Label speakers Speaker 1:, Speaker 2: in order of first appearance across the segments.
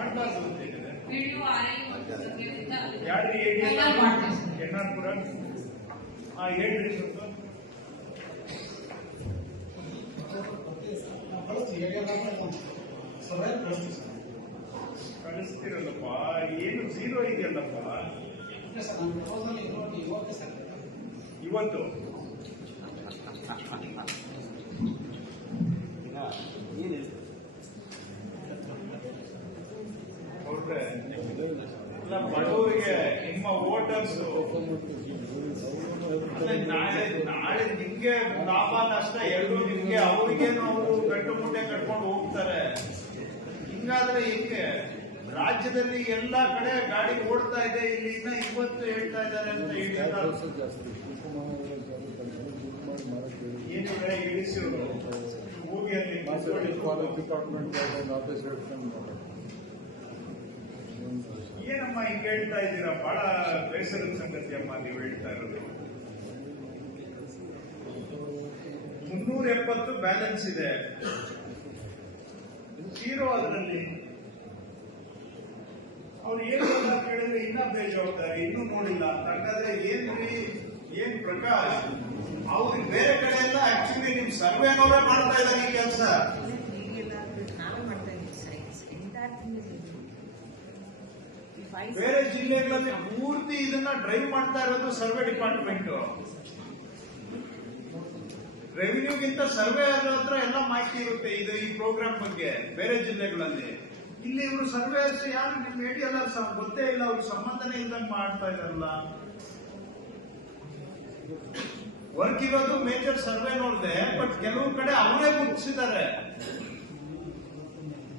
Speaker 1: ಮಾಡಬಾರ್ದು ಅಂತ ಹೇಳಿದೆ ಯಾರು
Speaker 2: ಸರ್.
Speaker 1: ಎನ್ನಾರ್ಪುರ ಹಾ ಹೇಳ್ರಿ ಸ್ವಲ್ಪ ಕಳಿಸ್ತಿರಲ್ಲಪ್ಪ ಏನು ಝೀರೋ ಇದೆಯಲ್ಲಪ್ಪ ಇವತ್ತು ನೋಡ್ರೆ ಎಲ್ಲ ಬಡವರಿಗೆ ನಿಮ್ಮ ವೋಟರ್ಸ್ ನಾಳೆ ನಾಳೆ ನಿಮ್ಗೆ ಲಾಭ ನಷ್ಟ ಎರಡು ನಿಮ್ಗೆ ಅವ್ರಿಗೇನು ಅವರು ಗಂಟು ಮುಟ್ಟೆ ಕಟ್ಕೊಂಡು ಹೋಗ್ತಾರೆ. ಹಿಂಗಾದ್ರೆ ಹಿಂಗೆ? ರಾಜ್ಯದಲ್ಲಿ ಎಲ್ಲಾ ಕಡೆ ಗಾಡಿ ಓಡ್ತಾ ಇದೆ ಇಲ್ಲಿ ಇನ್ನ ಇವತ್ತು ಹೇಳ್ತಾ ಇದ್ದಾರೆ ಅಂತ ಹೇಳಿ ಎಲ್ಲ ಏನು ಬೆಳೆ ಇಳಿಸಿದ್ರು ಮೂವಿಯಲ್ಲಿ
Speaker 3: ಡಿಪಾರ್ಟ್ಮೆಂಟ್ ಆಫೀಸ್
Speaker 1: ಏನಮ್ಮ ಹಿಂಗೆ ಹೇಳ್ತಾ ಇದ್ದೀರಾ? ಬಹಳ ಬೇಸರದ ಸಂಗತಿ ಅಮ್ಮ ನೀವು ಹೇಳ್ತಾ ಇರೋದು. ಮುನ್ನೂರ ಎಪ್ಪತ್ತು ಬ್ಯಾಲೆನ್ಸ್ ಇದೆ. ಜೀರೋ ಅದರಲ್ಲಿ. ಅವ್ರು ಏನು ಅಂತ ಕೇಳಿದ್ರೆ ಇನ್ನ ಬೇಜವಾಬ್ದಾರಿ, ಇನ್ನೂ ನೋಡಿಲ್ಲ. ಹಾಗಾದ್ರೆ ಏನ್ರಿ? ಏನ್ ಪ್ರಕಾಶ್? ಅವ್ರಿಗೆ ಬೇರೆ ಕಡೆ ಎಲ್ಲ ಆಕ್ಚುಲಿ ನಿಮ್ ಸರ್ವೇನವರೇ ಮಾಡ್ತಾ ಇದ್ದಾರೆ ಈ ಕೆಲಸ
Speaker 4: ನಾವು ಮಾಡ್ತಾ ಇದ್ದೀವಿ ಸರ್ ಎಂಟೈರ್
Speaker 1: ಬೇರೆ ಜಿಲ್ಲೆಗಳಲ್ಲಿ ಪೂರ್ತಿ ಇದನ್ನ ಡ್ರೈವ್ ಮಾಡ್ತಾ ಇರೋದು ಸರ್ವೆ ಡಿಪಾರ್ಟ್ಮೆಂಟ್ ರೆವಿನ್ಯೂಗಿಂತ ಸರ್ವೆ ಆದ್ರ ಹತ್ರ ಎಲ್ಲ ಮಾಹಿತಿ ಇರುತ್ತೆ ಇದು ಈ ಪ್ರೋಗ್ರಾಮ್ ಬಗ್ಗೆ, ಬೇರೆ ಜಿಲ್ಲೆಗಳಲ್ಲಿ. ಇಲ್ಲಿ ಇವರು ಸರ್ವೆ ಯಾರು ನಿಮ್ ಹೇಳಿ ಗೊತ್ತೇ ಇಲ್ಲ ಅವ್ರಿಗೆ ಸಂಬಂಧನೇ ಇಲ್ದಂಗ್ ಮಾಡ್ತಾ ಇದಾರಲ್ಲ ವರ್ಕ್ ಇರೋದು ಮೇಜರ್ ಸರ್ವೆ ನೋಡಿದೆ ಬಟ್ ಕೆಲವು ಕಡೆ ಅವರೇ ಗುರುತಿಸಿದ್ದಾರೆ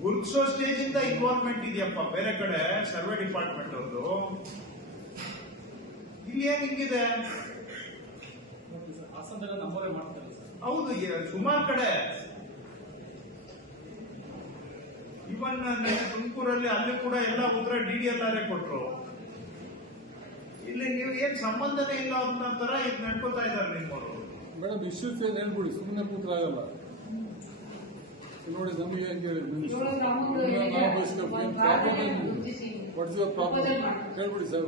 Speaker 1: ಗುರುತಿಸೋ ಸ್ಟೇಜ್ ಇಂದ ಇನ್ವಾಲ್ವ್ಮೆಂಟ್ ಇದೆಯಪ್ಪ. ಬೇರೆ ಕಡೆ ಸರ್ವೆ ಡಿಪಾರ್ಟ್ಮೆಂಟ್ ಅವ್ರದ್ದು ಇಲ್ಲಿ ಏನ್ ಹಿಂಗಿದೆ? ಹೌದು ಸುಮಾರು ಕಡೆ. ಇವನ್ ತುಮಕೂರಲ್ಲಿ ಅಲ್ಲಿ ಕೂಡ ಎಲ್ಲ ಉತ್ತರ ಡಿ ಡಿ ಎಲ್ ಕೊಟ್ರು. ಇಲ್ಲಿ ನೀವು ಏನ್ ಸಂಬಂಧನೇ ಇಲ್ಲ ಅಂತ ತರ ಇದು ನಡ್ಕೋತಾ ಇದ್ದಾರೆ ನಿಮ್ಮವರು.
Speaker 3: ಮೇಡಮ್ ಇಶ್ಯೂಸ್ ಏನ್ ಹೇಳ್ಬಿಡಿ ಸುಮ್ಮನೆ ಕೂತ್ರ ಆಗಲ್ಲ. ನೋಡಿ ನಮಗೆ ಹೆಂಗೆ ಪ್ರಾಬ್ಲಮ್. ಹೇಳ್ಬಿಡಿ ಸರ್.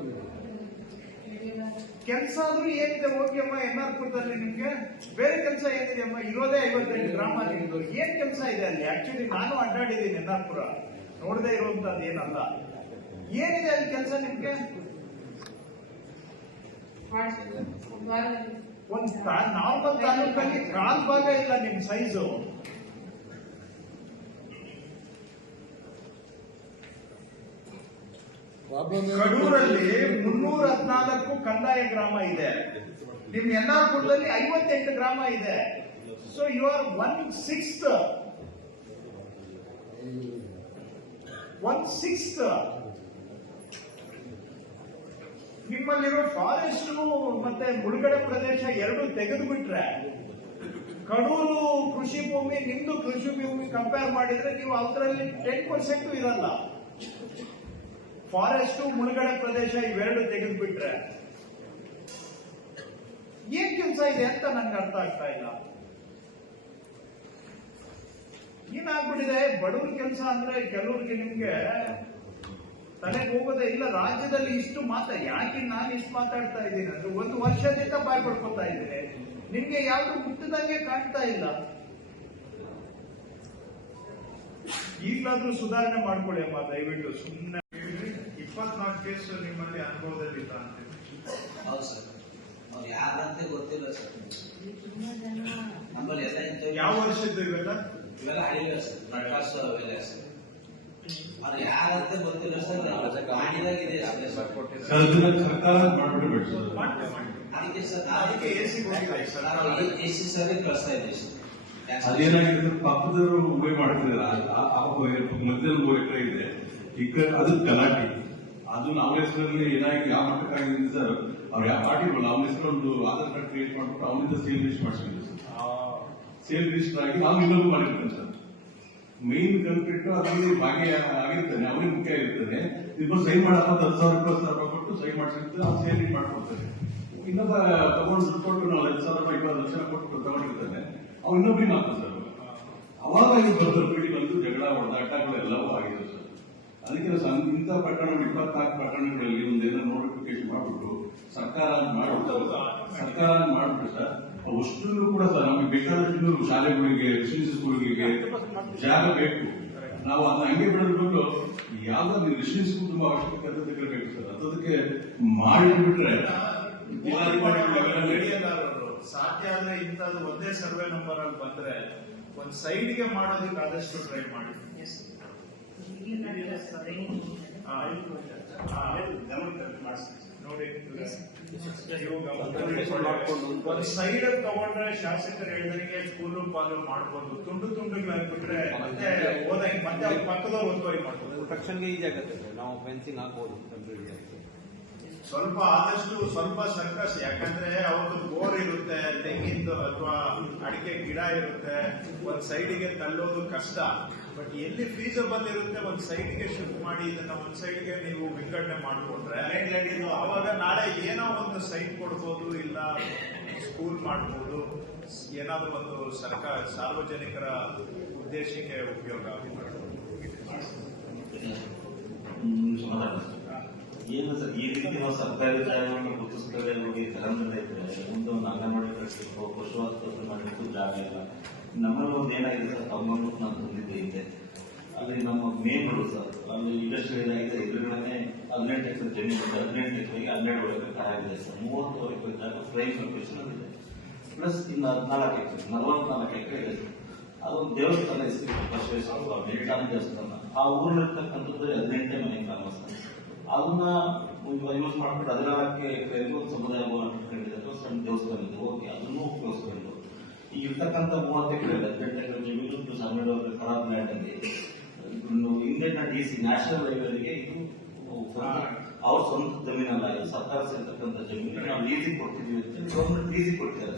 Speaker 1: ಕೆಲಸ ಆದ್ರೂ ಏನಿದೆ ಓಕೆ ಅಮ್ಮ ಎನ್ ಆರ್ ಪುರದಲ್ಲಿ ನಿಮ್ಗೆ? ಬೇರೆ ಕೆಲಸ ಏನಿದೆ ಅಮ್ಮ? ಇರೋದೇ ಐವತ್ತೈದು ಗ್ರಾಮ ನಿಮ್ದು. ಏನ್ ಕೆಲಸ ಇದೆ ಅಲ್ಲಿ? ಆಕ್ಚುಲಿ ನಾನು ಅಡ್ಡಾಡಿದ್ದೀನಿ ಎನ್ ಆರ್ ಪುರ ನೋಡದೆ ಇರುವಂತದ್ದು ಏನಲ್ಲ. ಏನಿದೆ ಅಲ್ಲಿ ಕೆಲಸ ನಿಮ್ಗೆ?
Speaker 2: ಒಂದ್
Speaker 1: ನಾರ್ಮಲ್ ತಾಲೂಕಲ್ಲಿ ಕಾಲ್ ಭಾಗ ಇಲ್ಲ ನಿಮ್ ಸೈಜು ಕಡೂರಲ್ಲಿ ಮುನ್ನೂರ ಹದಿನಾಲ್ಕು ಕಂದಾಯ ಗ್ರಾಮ ಇದೆ. ನಿಮ್ ಎನ್ ಆರ್ ಪುರದಲ್ಲಿ ಐವತ್ತೆಂಟು ಗ್ರಾಮ ಇದೆ. So you are one sixth one sixth ನಿಮ್ಮಲ್ಲಿರೋ forest ಮತ್ತೆ ಮುಳುಗಡೆ ಪ್ರದೇಶ ಎರಡು ತೆಗೆದು ಬಿಟ್ರೆ ಕಡೂರು ಕೃಷಿ ಭೂಮಿ ನಿಮ್ದು ಕೃಷಿ ಭೂಮಿ ಕಂಪೇರ್ ಮಾಡಿದ್ರೆ ನೀವು ಅದರಲ್ಲಿ ಟೆನ್ ಪರ್ಸೆಂಟ್ ಇರಲ್ಲ. ಫಾರೆಸ್ಟ್ ಮುಳುಗಡೆ ಪ್ರದೇಶ ಇವೆರಡು ತೆಗೆದು ಬಿಟ್ರೆ ಏನ್ ಕೆಲಸ ಇದೆ ಅಂತ ನನ್ಗೆ ಅರ್ಥ ಆಗ್ತಾ ಇಲ್ಲ. ಏನಾಗ್ಬಿಟ್ಟಿದೆ? ಬಡವ್ರ ಕೆಲಸ ಅಂದ್ರೆ ಕೆಲವ್ರಿಗೆ ನಿಮ್ಗೆ ತಲೆಗೆ ಹೋಗೋದೇ ಇಲ್ಲ. ರಾಜ್ಯದಲ್ಲಿ ಇಷ್ಟು ಮಾತಾ ಯಾಕೆ ನಾನು ಇಷ್ಟು ಮಾತಾಡ್ತಾ ಇದ್ದೀನಿ? ಅಂದ್ರೆ ಒಂದು ವರ್ಷದಿಂದ ಬಾಯ್ ಪಡ್ಕೊತಾ ಇದ್ದೀನಿ. ನಿಮ್ಗೆ ಯಾವ್ದು ಮುಟ್ಟದಂಗೆ ಕಾಣ್ತಾ ಇಲ್ಲ. ಈಗಲಾದ್ರೂ ಸುಧಾರಣೆ ಮಾಡ್ಕೊಳ್ಳಿ ಅಮ್ಮ, ದಯವಿಟ್ಟು. ಸುಮ್ಮನೆ ಇಪ್ಪತ್ನಾಲ್ಕು ಕೇಸ್ ನಿಮ್ಮಲ್ಲಿ ಅನುಭವದಲ್ಲಿ ಅಂತ
Speaker 5: ಹೌದು ಸರ್ ಅವ್ರು ಯಾರಂತೆ ಗೊತ್ತಿಲ್ಲ ಸರ್ ನಮ್ಮಲ್ಲಿ ಎಲ್ಲ ಇಂಥವು
Speaker 1: ಯಾವ ವರ್ಷದ್ದು ಇವೆಲ್ಲ
Speaker 5: ಇವೆಲ್ಲ ಹಳಿವೆ ಸರ್ ಪ್ರಕಾಶ್ ಅವೆಲ್ಲ ಸರ್ ಅವ್ರು ಯಾರಂತೆ ಗೊತ್ತಿಲ್ಲ ಸರ್ ಮಾಡಿದಾಗಿದೆ ಸರ್
Speaker 6: ಸರ್ ಅದನ್ನ ಸರ್ಕಾರ ಸರ್
Speaker 1: ಮಾಡ್ತೇವೆ
Speaker 5: ಅದಕ್ಕೆ ಸರ್
Speaker 1: ಅದಕ್ಕೆ ಎ ಸಿ.
Speaker 5: ನಾವು ಎ ಸಿ ಸರ್ಗೆ ಕಳಿಸ್ತಾ ಇದ್ದೀವಿ ಸರ್
Speaker 6: ಅದೇನಾಗಿದೆ ಪಕ್ಕದವರು ಉಪಯೋಗ ಮಾಡ್ತಿದ್ದಾರೆ ಆ- ಮಧ್ಯದಲ್ಲಿ ಎಕರೆ ಇದೆ ಈ ಕಡೆ ಅದು ಗಲಾಟೆ ಅದು ನಾವು ಹೆಸರಲ್ಲಿ ಏನಾಗಿ ಯಾವ ಮಟ್ಟಕ್ಕಾಗಿದೆ ಸರ್? ಅವ್ರು ಯಾವ ಪಾರ್ಟಿ ನಮ್ಮ ಹೆಸರು ಒಂದು ಆಧಾರ್ ಕಾರ್ಡ್ ಕ್ರಿಯೇಟ್ ಮಾಡ್ಬಿಟ್ಟು ಅವನಿಂದ sale register sir. Sale register ಆಗಿ ನಾವು ಇನ್ನೊಂದು ಮಾಡಿರ್ತೇನೆ ಸರ್. ಮೇನ್ ಕಲ್ಪಿಟ್ಟು ಅದರಲ್ಲಿ ಭಾಗಿ ಆಗಿರ್ತಾನೆ ಅವನಿಗೆ ಮುಖ್ಯ ಆಗಿರ್ತಾನೆ. ಇಬ್ಬರು ಸೈನ್ ಮಾಡಪ್ಪ ಹತ್ತು ಸಾವಿರ ರೂಪಾಯಿ ಸಾವಿರ ರೂಪಾಯಿ ಕೊಟ್ಟು ಸೈನ್ ಮಾಡಿಸಿರ್ತಾರೆ ಅವ್ನು ಸೇಲ್ ಮಾಡ್ಕೊಡ್ತಾನೆ ಇನ್ನೊಬ್ಬ ತಗೊಂಡು ದುಡ್ಡು ಕೊಟ್ಟು ನಾವು ಹತ್ತು ಸಾವಿರ ರೂಪಾಯಿ ಇಪ್ಪತ್ತು ಲಕ್ಷ ಕೊಟ್ಟು ತಗೊಂಡಿರ್ತಾನೆ. ಅವ್ನು ಇನ್ನೊಬ್ಬರಿಗೆ ಹಾಕ್ತಾನೆ ಸರ್. ಅವಾಗ ಇದು ಬರ್ತಾರೆ ಬಂದು ಜಗಳ ಹೊಡೆದಾಟಗಳು ಎಲ್ಲವೂ ಆಗಿದೆ ಅದಕ್ಕೆ ಇಂಥ ಪ್ರಕರಣ ಇಪ್ಪತ್ನಾಲ್ಕು ಪ್ರಕರಣಗಳಲ್ಲಿ ಒಂದೇನೋ ನೋಟಿಫಿಕೇಶನ್ ಮಾಡಿಬಿಟ್ಟು ಸರ್ಕಾರ ಮಾಡಿಬಿಟ್ಟು ಸರ್ಕಾರ ಮಾಡಿಬಿಟ್ಟು ಸರ್ ಅಷ್ಟು ಕೂಡ ಸರ್ ನಮಗೆ ಬೇಕಾದಷ್ಟು ಶಾಲೆಗಳಿಗೆ ರೆಸಿಡೆನ್ಸಿ ಸ್ಕೂಲ್ಗಳಿಗೆ ಜಾಗ ಬೇಕು. ನಾವು ಅದನ್ನ ಹಂಗೆ ಬಿಡೋದು ಯಾವ್ದಾದ್ರು ಸ್ಕೂಲ್ ತುಂಬಾ ಅವಶ್ಯಕತೆ ಬೇಕು ಸರ್. ಅದಕ್ಕೆ ಮಾಡಿಬಿಟ್ರೆ
Speaker 1: ಸಾಧ್ಯ ಆದ್ರೆ ಇಂಥದ್ದು ಒಂದೇ ಸರ್ವೆ ನಂಬರ್ ಅಲ್ಲಿ ಬಂದ್ರೆ ಒಂದ್ ಸೈಡ್ಗೆ ಮಾಡೋದಕ್ಕೆ ಆದಷ್ಟು ಟ್ರೈ ಮಾಡಿ ಹಾ. ಹಾ. ನೋಡಿ ನೀವು ಗಮನದಲ್ಲಿ ಇಟ್ಕೊಳ್ಳಿ. ಒಂದ್ ಸೈಡ್ ತಗೊಂಡ್ರೆ ಶಾಸಕರು ಹೇಳಿದಂಗೆ ಸ್ಕೂಲು ಪಾಲು ಮಾಡ್ಬೋದು ತುಂಡು ತುಂಡುಗಳಾಗ್ಬಿಟ್ರೆ ಮತ್ತೆ ಹೋದಾಗ ಮತ್ತೆ ಅವ್ರ ಪಕ್ಕದವ್ರು ಒತ್ತುವರಿ ಮಾಡ್ಬೋದು
Speaker 7: ತಕ್ಷಣ ಈಜಿ ಆಗುತ್ತೆ ನಾವು ಫೆನ್ಸಿಂಗ್ ಹಾಕ್ಬೋದು
Speaker 1: ಸ್ವಲ್ಪ ಆದಷ್ಟು ಸ್ವಲ್ಪ ಸರ್ಕಸ್ ಯಾಕಂದ್ರೆ ಅವ್ರದ್ದು ಬೋರ್ ಇರುತ್ತೆ, ತೆಂಗಿಂದು ಅಥವಾ ಅಡಿಕೆ ಗಿಡ ಇರುತ್ತೆ. ಒಂದ್ ಸೈಡಿಗೆ ತಳ್ಳೋದು ಕಷ್ಟ. ಬಟ್ ಎಲ್ಲಿ ಫೀಸಬಲ್ ಇರುತ್ತೆ ಒಂದ್ ಸೈಡ್ಗೆ ಶಿಫ್ಟ್ ಮಾಡಿ ಇದನ್ನ ಒಂದ್ ಸೈಡ್ಗೆ ನೀವು ವಿಂಗಡಣೆ ಮಾಡ್ಕೊಂಡ್ರೆ. ಅವಾಗ ನಾಳೆ ಏನೋ ಒಂದು ಸೈಟ್ ಕೊಡ್ಬೋದು ಇಲ್ಲ ಸ್ಕೂಲ್ ಮಾಡ್ಬೋದು. ಏನಾದರೂ ಒಂದು ಸರ್ಕಾರ ಸಾರ್ವಜನಿಕರ ಉದ್ದೇಶಕ್ಕೆ ಉಪಯೋಗ
Speaker 5: ಏನು ಸರ್ ಈ ರೀತಿ ನಾವು ಸರ್ಕಾರಿ ಜಾಗವನ್ನು ಗುರುತಿಸ್ತೇವೆ ಹೋಗಿ ತಗೊಂಡ್ರೆ ಇದ್ರೆ ಮುಂದೆ ಒಂದು ಅಂಗನವಾಡಿ ಕಳಿಸ್ಬೇಕು ಪಶುಆಸ್ಪತ್ರೆ ಮಾಡಲಿಕ್ಕೂ ಜಾಗ ಇಲ್ಲ. ನಮ್ಮಲ್ಲಿ ಒಂದು ಏನಾಗಿದೆ ಸರ್? ತಗೊಂಡು ನಾನು ತಂದಿದ್ದೆ ಹಿಂದೆ. ಅಲ್ಲಿ ನಮ್ಮ ಮೇನ್ ರೋಡ್ ಸರ್. ಅಲ್ಲಿ ಇಂಡಸ್ಟ್ರಿಯಲ್ ಆಗಿದೆ ಎದುರುಗಡೆ ಹದಿನೆಂಟು ಎಕರೆ ಜಮೀನು ಇದೆ. ಹದಿನೆಂಟು ಎಕರೆಗೆ ಹನ್ನೆರಡು ಎಕರೆ ಕಾಯಾಗಿದೆ ಸರ್. ಮೂವತ್ತು ಎಕರೆ ಜಾಗ ಫ್ರೈಮ್ ಲೊಕೇಶನ್ ಇದೆ. ಪ್ಲಸ್ ಇನ್ನು ಹದಿನಾಲ್ಕು ಎಕರೆ, ನಲವತ್ನಾಲ್ಕು ಎಕರೆ ಇದೆ ಸರ್. ಅದೊಂದು ದೇವಸ್ಥಾನ ಹೆಸರು ಬಸವೇಶ್ವರ ಮೆಲ್ಟಾನ ದೇವಸ್ಥಾನ. ಆ ಊರಲ್ಲಿರ್ತಕ್ಕಂಥದ್ದು ಹದಿನೆಂಟನೇ ಮನೆ ಕಾಲ ಸರ್. ಅದನ್ನ ಯೂಸ್ ಮಾಡ್ಬಿಟ್ಟು ಹದಿನಾಲ್ಕು ಎಕರೆಗೂ ಸಮುದಾಯ ಭವನ ಅಥವಾ ಸಣ್ಣ ದೇವಸ್ಥಾನ ಇದೆ. ಓಕೆ ಅದನ್ನು ಉಪಯೋಗಿಸ್ಕೊಂಡು ಈ ಇರ್ತಕ್ಕಂಥ ಮೂವತ್ತು ಎಕರೆ ಎಕರೆ ಜಮೀನು ಹನ್ನೆರಡು ಎಕರೆ ಖರಾಬ್ ಲ್ಯಾಂಡ್ ಅಲ್ಲಿ ಡಿ ಸಿ ನ್ಯಾಷನಲ್ ಹೈವೇಗೆ ಇದು ಅವ್ರ ಸ್ವಂತ ಜಮೀನಲ್ಲ ಇದು ಸರ್ಕಾರ ಸೇರ್ತಕ್ಕಂಥ ಜಮೀನು. ನಾವು ಲೀಸಿಗೆ ಕೊಡ್ತಿದ್ವಿ ಅಂತ ಗೌರ್ಮೆಂಟ್ ಲೀಸಿಗೆ ಕೊಡ್ತಾರೆ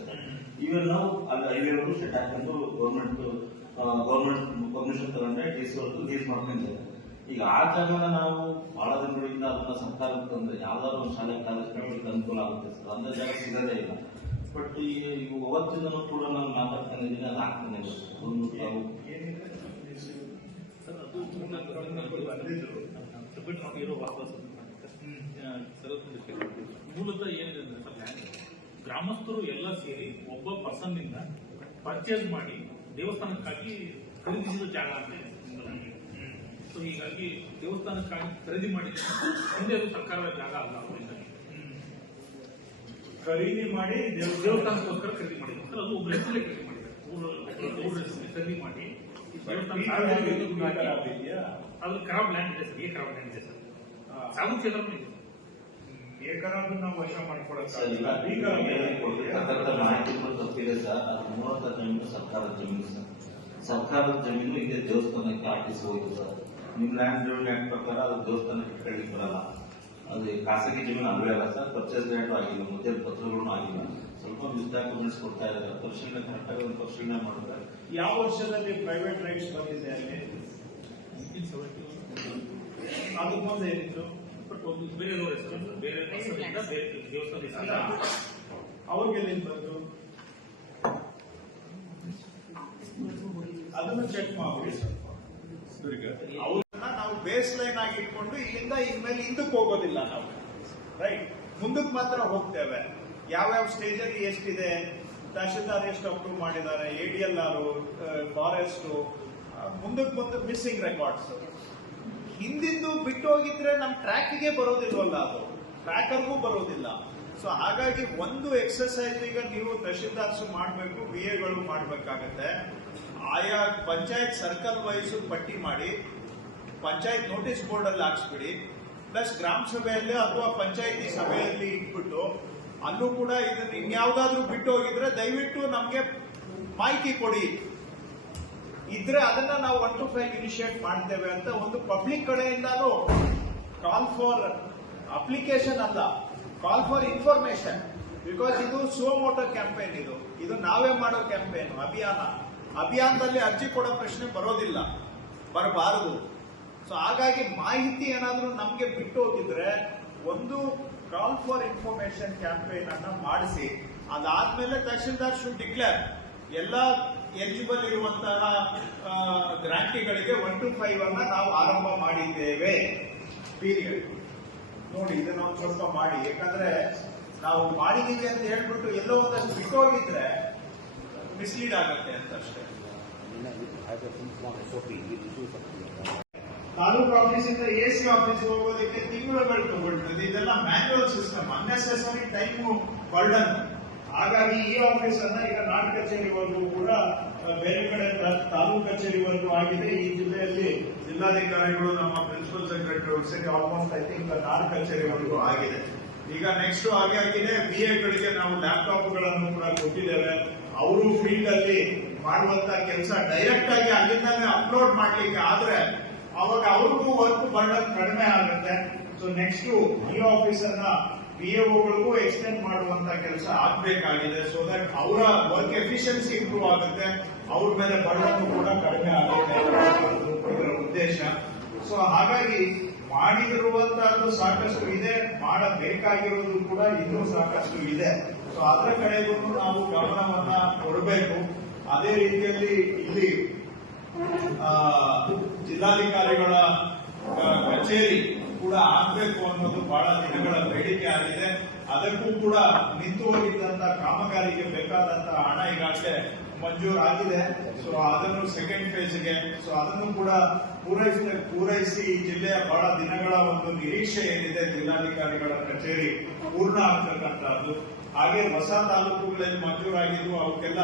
Speaker 5: ಈವನ್ ನಾವು ಅಲ್ಲಿ ಹೈವೇವರೆಗೂ ಸೆಟ್ ಹಾಕೊಂಡು ಗೌರ್ಮೆಂಟ್ ಗೌರ್ಮೆಂಟ್ ಪರ್ಮಿಷನ್ ತಗೊಂಡ್ರೆ ಡಿ ಸಿ ಟೀಸ್ ಲೀಸ್ ಮಾಡ್ಕೊಂಡಿದ್ದಾರೆ. ಈಗ ಆ ಜಾಗನ ನಾವು ಬಹಳ ದಿನಗಳಿಂದ ಅದನ್ನ ಸರ್ಕಾರಕ್ಕೆ ತಂದ್ರೆ ಯಾವ್ದಾದ್ರು ಒಂದು ಶಾಲೆ ಕಾಲೇಜ್ಗಳಿಗೆ ಅನುಕೂಲ ಆಗುತ್ತೆ ಸರ್. ಅಂತ ಜಾಗ ಸಿಗೋದೇ ಇಲ್ಲ. ಬಟ್ ಈ ಈಗ ಅವತ್ತಿಂದನೂ ಕೂಡ ನಾನು ಮಾತಾಡ್ಕೊಂಡಿದ್ದೀನಿ ಅದು ಆಗ್ತಾನೆ ಸರ್. ಒಂದು ತಾವು
Speaker 2: ಸರ್ ಮೂಲತಃ ಏನಿದೆ ಅಂದ್ರೆ ಸರ್ ಗ್ರಾಮಸ್ಥರು ಎಲ್ಲ ಸೇರಿ ಒಬ್ಬ ಪರ್ಸನ್ನಿಂದ ಪರ್ಚೇಸ್ ಮಾಡಿ ದೇವಸ್ಥಾನಕ್ಕಾಗಿ ಖರೀದಿಸಿದ ಜಾಗ ಅಂತ ಸೊ ಹೀಗಾಗಿ ದೇವಸ್ಥಾನಕ್ಕಾಗಿ ಖರೀದಿ ಮಾಡಿದ ಹಿಂದೆ ಅದು ಸರ್ಕಾರದ ಜಾಗ ಅಲ್ಲ. ಅದರಿಂದ
Speaker 1: ಖರೀದಿ ಮಾಡಿ
Speaker 2: ದೇವಸ್ಥಾನಕ್ಕೋಸ್ಕರ ಖರೀದಿ ಮಾಡಿದ್ರು. ಅದು ಒಬ್ಬ ಹೆಸರಲ್ಲಿ ಖರೀದಿ ಮಾಡಿದ್ದಾರೆ ಊರ ಹೆಸರಲ್ಲಿ ಖರೀದಿ ಮಾಡಿ. ಅದು ಖರಾಬ್ ಲ್ಯಾಂಡ್ ಇದೆ ಸರ್ ಏ ಖರಾಬ್ ಲ್ಯಾಂಡ್ ಇದೆ ಸರ್. ಸಾಗು ಕ್ಷೇತ್ರ ಇದೆ.
Speaker 1: ಏಕರಾದ್ರು ನಾವು ವಶ ಮಾಡ್ಕೊಳಕ್ಕಾಗಿಲ್ಲ
Speaker 5: ಮೂವತ್ತ ಜಮೀನು ಸರ್ಕಾರದ ಜಮೀನು ಸರ್. ಸರ್ಕಾರದ ಜಮೀನು ಇದೆ ದೇವಸ್ಥಾನಕ್ಕೆ ಹೋಯ್ತು ಸರ್. ನಿಮ್ ಲ್ಯಾಂಡ್ ಪ್ರಕಾರ ಅದು ದೇವಸ್ಥಾನಕ್ಕೆ ಇಟ್ಕೊಳ್ಳಿಕ್ಕೆ ಬರಲ್ಲ. ಅದು ಖಾಸಗಿ ಜಮೀನು ಅನ್ವಯ ಅಲ್ಲ ಸರ್? ಪರ್ಚೇಸ್ ಲ್ಯಾಂಡ್ ಆಗಿಲ್ಲ ಮತ್ತೆ ಪತ್ರಗಳನ್ನು ಆಗಿಲ್ಲ ಸ್ವಲ್ಪ ಮಿಸ್ ಡಾಕ್ಯುಮೆಂಟ್ಸ್ ಕೊಡ್ತಾ ಇದ್ದಾರೆ. ಪರಿಶೀಲನೆ ಕರೆಕ್ಟಾಗಿ ಒಂದು ಪರಿಶೀಲನೆ ಮಾಡಿದ್ರೆ.
Speaker 1: ಯಾವ ವರ್ಷದಲ್ಲಿ ಪ್ರೈವೇಟ್ ರೈಟ್ಸ್ ಬಂದಿದೆ ಅಲ್ಲಿ? ಅದು ಮುಂದೆ ಏನಿತ್ತು?
Speaker 2: ಬಟ್ ಒಂದು ಬೇರೆ ಹೆಸರು ಬೇರೆ ಬೇರೆ ದೇವಸ್ಥಾನ ಹೆಸರಿಂದ
Speaker 1: ಅವ್ರಿಗೆ ಎಲ್ಲಿಂದ ಬಂತು ಅದನ್ನು ಚೆಕ್ ಮಾಡಿ ನಾವು ಬೇಸ್ ಲೈನ್ ಆಗಿ ಇಟ್ಕೊಂಡು ಇಲ್ಲಿಂದ ಇನ್ಮೇಲೆ ಹಿಂದಕ್ಕೆ ಹೋಗೋದಿಲ್ಲ ನಾವು. ರೈಟ್ ಮುಂದಕ್ಕೆ ಮಾತ್ರ ಹೋಗ್ತೇವೆ. ಯಾವ್ಯಾವ ಸ್ಟೇಜ್ ಅಲ್ಲಿ ಎಷ್ಟಿದೆ? ತಹಶೀಲ್ದಾರ್ ಎಷ್ಟು ಅಪ್ರೂವ್ ಮಾಡಿದ್ದಾರೆ? A D L R forest ಮುಂದಕ್ಕೆ ಮುಂದೆ ಮಿಸ್ಸಿಂಗ್ ರೆಕಾರ್ಡ್ಸ್ ಹಿಂದಿಂದು ಬಿಟ್ಟು ಹೋಗಿದ್ರೆ ನಮ್ ಟ್ರ್ಯಾಕ್ಗೆ ಬರೋದಿಲ್ವಲ್ಲ ಅದು? ಟ್ರ್ಯಾಕರ್ಗೂ ಬರೋದಿಲ್ಲ. ಸೊ ಹಾಗಾಗಿ ಒಂದು ಎಕ್ಸರ್ಸೈಸ್ ಈಗ ನೀವು ತಹಶೀಲ್ದಾರ್ಸ್ ಮಾಡಬೇಕು ಬಿ ಎಗಳು ಮಾಡಬೇಕಾಗತ್ತೆ. ಆಯಾ ಪಂಚಾಯತ್ ಸರ್ಕಲ್ ವೈಸ್ ಪಟ್ಟಿ ಮಾಡಿ ಪಂಚಾಯತ್ ನೋಟಿಸ್ ಬೋರ್ಡ್ ಅಲ್ಲಿ ಹಾಕ್ಸ್ಬಿಡಿ. ಪ್ಲಸ್ ಗ್ರಾಮ ಸಭೆಯಲ್ಲಿ ಅಥವಾ ಪಂಚಾಯತಿ ಸಭೆಯಲ್ಲಿ ಇಟ್ಬಿಟ್ಟು ಅಲ್ಲೂ ಕೂಡ ಇದನ್ನ ಇನ್ಯಾವುದಾದ್ರೂ ಬಿಟ್ಟು ಹೋಗಿದ್ರೆ ದಯವಿಟ್ಟು ನಮಗೆ ಮಾಹಿತಿ ಕೊಡಿ. ಇದ್ರೆ ಅದನ್ನ ನಾವು ಒನ್ ಟು ಫೈವ್ ಇನಿಷಿಯೇಟ್ ಮಾಡ್ತೇವೆ ಅಂತ ಒಂದು ಪಬ್ಲಿಕ್ ಕಡೆಯಿಂದಾನು ಕಾಲ್ ಫಾರ್ ಅಪ್ಲಿಕೇಶನ್ ಅಲ್ಲ ಕಾಲ್ ಫಾರ್ ಇನ್ಫಾರ್ಮೇಶನ್ ಬಿಕಾಸ್ ಇದು ಸುವಮೋಟೋ ಕ್ಯಾಂಪೇನ್ ಇದು. ಇದು ನಾವೇ ಮಾಡೋ ಕ್ಯಾಂಪೇನ್ ಅಭಿಯಾನ. ಅಭಿಯಾನದಲ್ಲಿ ಅರ್ಜಿ ಕೊಡೋ ಪ್ರಶ್ನೆ ಬರೋದಿಲ್ಲ. ಬರಬಾರದು. ಸೊ ಹಾಗಾಗಿ ಮಾಹಿತಿ ಏನಾದರೂ ನಮಗೆ ಬಿಟ್ಟು ಹೋಗಿದ್ರೆ ಒಂದು ಕಾಲ್ ಫಾರ್ ಇನ್ಫಾರ್ಮೇಶನ್ ಕ್ಯಾಂಪೇನ್ ಅನ್ನ ಮಾಡಿಸಿ, ಅದಾದ್ಮೇಲೆ ತಹಶೀಲ್ದಾರ್ ಶುಡ್ ಡಿಕ್ಲೇರ್ ಎಲ್ಲ ಎಲಿಜಿಬಲ್ ಇರುವಂತಹ ಗ್ರಾಂಟಿಗಳಿಗೆ ಒನ್ ಟು ಫೈವ್ ಅನ್ನ ನಾವು ಆರಂಭ ಮಾಡಿದ್ದೇವೆ. ಪೀರಿಯಡ್ ನೋಡಿ, ಇದನ್ನ ಒಂದು ಸ್ವಲ್ಪ ಮಾಡಿ. ಯಾಕಂದ್ರೆ ನಾವು ಮಾಡಿದೀವಿ ಅಂತ ಹೇಳ್ಬಿಟ್ಟು ಎಲ್ಲೋ ಒಂದಷ್ಟು ಬಿಟ್ಟೋಗಿದ್ರೆ ಮಿಸ್ಲೀಡ್ ಆಗುತ್ತೆ ಅಂತ ಅಷ್ಟೇ. ತಾಲೂಕು ಆಫೀಸಿಂದ ಎ ಸಿ ಆಫೀಸ್ ಹೋಗೋದಕ್ಕೆ ತಿಂಗಳುಗಳು ತಗೊಳ್ತದೆ ಇದೆಲ್ಲ manual system unnecessary time burden ಹಾಗಾಗಿ ಈ ಆಫೀಸ್ ಅನ್ನ ಈಗ ನಾಟ್ ಕಚೇರಿವರೆಗೂ ಕೂಡ ಬೇರೆ ಕಡೆ ತಾಲೂಕು ಕಚೇರಿವರೆಗೂ ಆಗಿದೆ. ಈ ಜಿಲ್ಲೆಯಲ್ಲಿ ಜಿಲ್ಲಾಧಿಕಾರಿಗಳು, ನಮ್ಮ ಪ್ರಿನ್ಸಿಪಲ್ ಸೆಕ್ರೆಟರಿ ಸೇರಿ ಆಲ್ಮೋಸ್ಟ್ ಐ ಥಿಂಕ್ ನಾಟ್ ಕಚೇರಿವರೆಗೂ ಆಗಿದೆ. ಈಗ ನೆಕ್ಸ್ಟ್ ಹಾಗೆ ಆಗಿದೆ. ಬಿ ಎಗಳಿಗೆ ನಾವು ಲ್ಯಾಪ್ಟಾಪ್ಗಳನ್ನು ಕೂಡ ಕೊಟ್ಟಿದ್ದೇವೆ. ಅವರು ಫೀಲ್ಡ್ ಅಲ್ಲಿ ಮಾಡುವಂತ ಕೆಲಸ ಡೈರೆಕ್ಟ್ ಆಗಿ ಅಲ್ಲಿಂದಾನೆ ಅಪ್ಲೋಡ್ ಮಾಡ್ಲಿಕ್ಕೆ ಆದ್ರೆ ಅವಾಗ ಅವ್ರಿಗೂ ವರ್ಕ್ ಬರ್ಡನ್ ಕಡಿಮೆ ಆಗುತ್ತೆ. ಸೊ ನೆಕ್ಸ್ಟ್ ಈ ಆಫೀಸರ್ನ ಪಿ ಒಗಳಿಗೂ ಎಕ್ಸ್ಟೆಂಡ್ ಮಾಡುವಂತ ಕೆಲಸ ಆಗ್ಬೇಕಾಗಿದೆ. ಸೊ ದಟ್ ಅವರ ವರ್ಕ್ ಎಫಿಷಿಯನ್ಸಿ ಇಂಪ್ರೂವ್ ಆಗುತ್ತೆ. ಅವ್ರ ಮೇಲೆ ಬರ್ಡನ್ ಕೂಡ ಕಡಿಮೆ ಆಗುತ್ತೆ ಇದರ ಉದ್ದೇಶ. ಸೊ ಹಾಗಾಗಿ ಮಾಡಿರುವಂತಹದ್ದು ಸಾಕಷ್ಟು ಇದೆ. ಮಾಡಬೇಕಾಗಿರೋದು ಕೂಡ ಇನ್ನೂ ಸಾಕಷ್ಟು ಇದೆ. ಸೊ ಅದರ ಕಡೆಗೂ ನಾವು ಗಮನವನ್ನ ಕೊಡಬೇಕು. ಅದೇ ರೀತಿಯಲ್ಲಿ ಇಲ್ಲಿ ಜಿಲ್ಲಾಧಿಕಾರಿಗಳ ಕಚೇರಿ ಕೂಡ ಆಗ್ಬೇಕು ಅನ್ನೋದು ಬಹಳ ದಿನಗಳ ಬೇಡಿಕೆ ಆಗಿದೆ. ಅದಕ್ಕೂ ಕೂಡ ನಿಂತು ಹೋಗಿದ್ದಂತ ಕಾಮಗಾರಿಗೆ ಬೇಕಾದಂತ ಹಣ ಈಗಾಗಲೇ ಮಂಜೂರಾಗಿದೆ. ಸೊ ಅದನ್ನು ಸೆಕೆಂಡ್ ಫೇಸ್ಗೆ ಸೊ ಅದನ್ನು ಕೂಡ ಪೂರೈಸ ಪೂರೈಸಿ ಈ ಜಿಲ್ಲೆಯ ಬಹಳ ದಿನಗಳ ಒಂದು ನಿರೀಕ್ಷೆ ಏನಿದೆ, ಜಿಲ್ಲಾಧಿಕಾರಿಗಳ ಕಚೇರಿ ಪೂರ್ಣ ಆಗ್ತಕ್ಕಂಥದ್ದು ಹಾಗೆ ಹೊಸ ತಾಲೂಕುಗಳಲ್ಲಿ ಮಂಜೂರಾಗಿದ್ದು ಅವಕ್ಕೆಲ್ಲ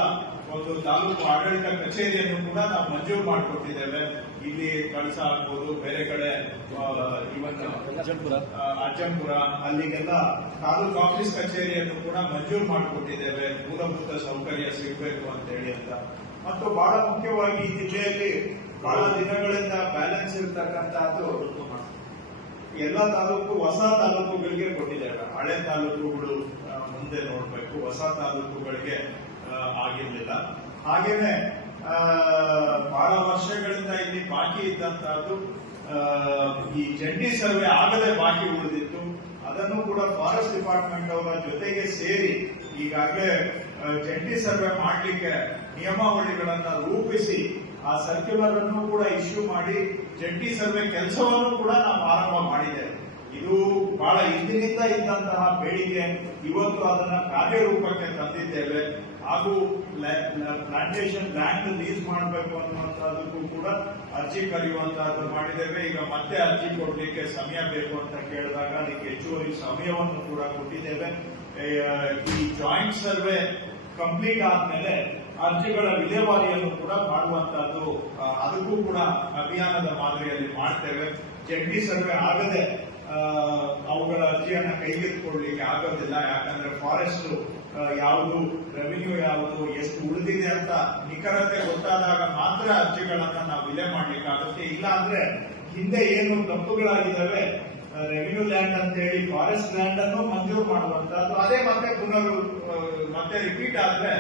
Speaker 1: ಒಂದು ತಾಲೂಕು ಆಡಳಿತ ಕಚೇರಿಯನ್ನು ಕೂಡ ನಾವು ಮಂಜೂರು ಮಾಡಿಕೊಟ್ಟಿದ್ದೇವೆ. ಇಲ್ಲಿ ಕಳಸ ಆಗ್ಬೋದು ಬೇರೆ ಕಡೆ ಇವನ್ ಅಜ್ಜಂಪುರ. ಅಲ್ಲಿಗೆಲ್ಲ ತಾಲೂಕು ಆಫೀಸ್ ಕಚೇರಿಯನ್ನು ಕೂಡ ಮಂಜೂರು ಮಾಡಿಕೊಟ್ಟಿದ್ದೇವೆ. ಮೂಲಭೂತ ಸೌಕರ್ಯ ಸಿಗಬೇಕು ಅಂತ ಹೇಳಿ ಅಂತ. ಮತ್ತು ಬಹಳ ಮುಖ್ಯವಾಗಿ ಈ ಜಿಲ್ಲೆಯಲ್ಲಿ ಬಹಳ ದಿನಗಳಿಂದ ಬ್ಯಾಲೆನ್ಸ್ ಇರತಕ್ಕಂತಹದ್ದು ಎಲ್ಲ ತಾಲೂಕು ಹೊಸ ತಾಲೂಕುಗಳಿಗೆ ಕೊಟ್ಟಿದ್ದೇವೆ ಹಳೆ ತಾಲೂಕುಗಳು ಮುಂದೆ ನೋಡ್ಬೇಕು. ಹೊಸ ತಾಲೂಕುಗಳಿಗೆ ಆಗಿರಲಿಲ್ಲ. ಹಾಗೇನೆ ಬಹಳ ವರ್ಷಗಳಿಂದ ಇಲ್ಲಿ ಬಾಕಿ ಇದ್ದಂತಹದ್ದು ಈ ಜಂಟಿ ಸರ್ವೆ ಆಗದೆ ಬಾಕಿ ಉಳಿದಿತ್ತು. ಅದನ್ನು ಕೂಡ ಫಾರೆಸ್ಟ್ ಡಿಪಾರ್ಟ್ಮೆಂಟ್ ಅವರ ಜೊತೆಗೆ ಸೇರಿ ಈಗಾಗಲೇ ಜಂಟಿ ಸರ್ವೆ ಮಾಡಲಿಕ್ಕೆ ನಿಯಮಾವಳಿಗಳನ್ನ ರೂಪಿಸಿ, ಆ ಸರ್ಕ್ಯುಲರ್ ಅನ್ನು ಕೂಡ ಇಶ್ಯೂ ಮಾಡಿ, ಜಂಟಿ ಸರ್ವೆ ಕೆಲಸವನ್ನು ಕೂಡ ನಾವು ಆರಂಭ ಮಾಡಿದ್ದೇವೆ. ಬಹಳ ಹಿಂದಿನಿಂದ ಇದ್ದಂತಹ ಬೇಡಿಕೆ ಇವತ್ತು ಅದನ್ನ ಕಾರ್ಯರೂಪಕ್ಕೆ ತಂದಿದ್ದೇವೆ. ಹಾಗೂ ಪ್ಲಾಂಟೇಶನ್ ಲ್ಯಾಂಡ್ ಲೀಸ್ ಮಾಡಬೇಕು ಅನ್ನುವಂತಹದಕ್ಕೂ ಕೂಡ ಅರ್ಜಿ ಕರೆಯುವಂತಹದ್ದು ಮಾಡಿದ್ದೇವೆ. ಈಗ ಮತ್ತೆ ಅರ್ಜಿ ಕೊಡಲಿಕ್ಕೆ ಸಮಯ ಬೇಕು ಅಂತ ಕೇಳಿದಾಗ ಅದಕ್ಕೆ ಹೆಚ್ಚುವರಿ ಸಮಯವನ್ನು ಕೂಡ ಕೊಟ್ಟಿದ್ದೇವೆ. ಈ ಜಾಯಿಂಟ್ ಸರ್ವೆ ಕಂಪ್ಲೀಟ್ ಆದ್ಮೇಲೆ ಅರ್ಜಿಗಳ ವಿಲೇವಾರಿಯನ್ನು ಕೂಡ ಮಾಡುವಂತಹದ್ದು ಅದಕ್ಕೂ ಕೂಡ ಅಭಿಯಾನದ ಮಾದರಿಯಲ್ಲಿ ಮಾಡ್ತೇವೆ. ಜಂಟಿ ಸರ್ವೆ ಆಗದೆ ಅವುಗಳ ಅರ್ಜಿಯನ್ನ ಕೈಗೆತ್ತಿಕೊಳ್ಳಲಿಕ್ಕೆ ಆಗೋದಿಲ್ಲ. ಯಾಕಂದ್ರೆ ಫಾರೆಸ್ಟ್ ಯಾವುದು ರೆವಿನ್ಯೂ ಯಾವುದು, ಎಷ್ಟು ಉಳಿದಿದೆ ಅಂತ ನಿಖರತೆ ಗೊತ್ತಾದಾಗ ಮಾತ್ರ ಅರ್ಜಿಗಳನ್ನ ನಾವು ವಿಲೆ ಮಾಡ್ಲಿಕ್ಕಾಗುತ್ತೆ. ಇಲ್ಲ ಅಂದ್ರೆ ಹಿಂದೆ ಏನು ತಪ್ಪುಗಳಾಗಿದ್ದಾವೆ ರೆವಿನ್ಯೂ ಲ್ಯಾಂಡ್ ಅಂತ ಹೇಳಿ ಫಾರೆಸ್ಟ್ ಲ್ಯಾಂಡ್ ಅನ್ನು ಮಂಜೂರು ಮಾಡುವಂತಹದ್ದು ಅದೇ ಮತ್ತೆ ಪುನರ್ ಮತ್ತೆ ರಿಪೀಟ್ ಆದ್ರೆ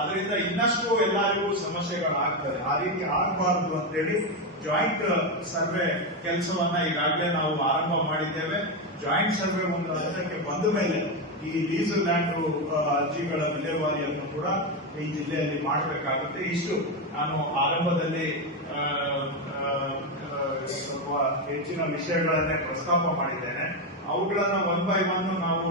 Speaker 1: ಅದರಿಂದ ಇನ್ನಷ್ಟು ಎಲ್ಲರಿಗೂ ಸಮಸ್ಯೆಗಳಾಗ್ತವೆ ಆ ರೀತಿ ಆಗಬಾರದು ಅಂತೇಳಿ ಜಾಯಿಂಟ್ ಸರ್ವೆ ಕೆಲಸವನ್ನ ಈಗಾಗಲೇ ನಾವು ಆರಂಭ ಮಾಡಿದ್ದೇವೆ. ಜಾಯಿಂಟ್ ಸರ್ವೆ ಒಂದು ಹಂತಕ್ಕೆ ಬಂದ ಮೇಲೆ ಈ ಲೀಸು ಲ್ಯಾಂಡ್ ಅರ್ಜಿಗಳ ವಿಲೇವಾರಿಯನ್ನು ಕೂಡ ಈ ಜಿಲ್ಲೆಯಲ್ಲಿ ಮಾಡಬೇಕಾಗುತ್ತೆ. ಇಷ್ಟು ನಾನು ಆರಂಭದಲ್ಲಿ ಹೆಚ್ಚಿನ ವಿಷಯಗಳನ್ನೇ ಪ್ರಸ್ತಾಪ ಮಾಡಿದ್ದೇನೆ. ಅವುಗಳನ್ನ ಒನ್ ಬೈ ಒನ್ ನಾವು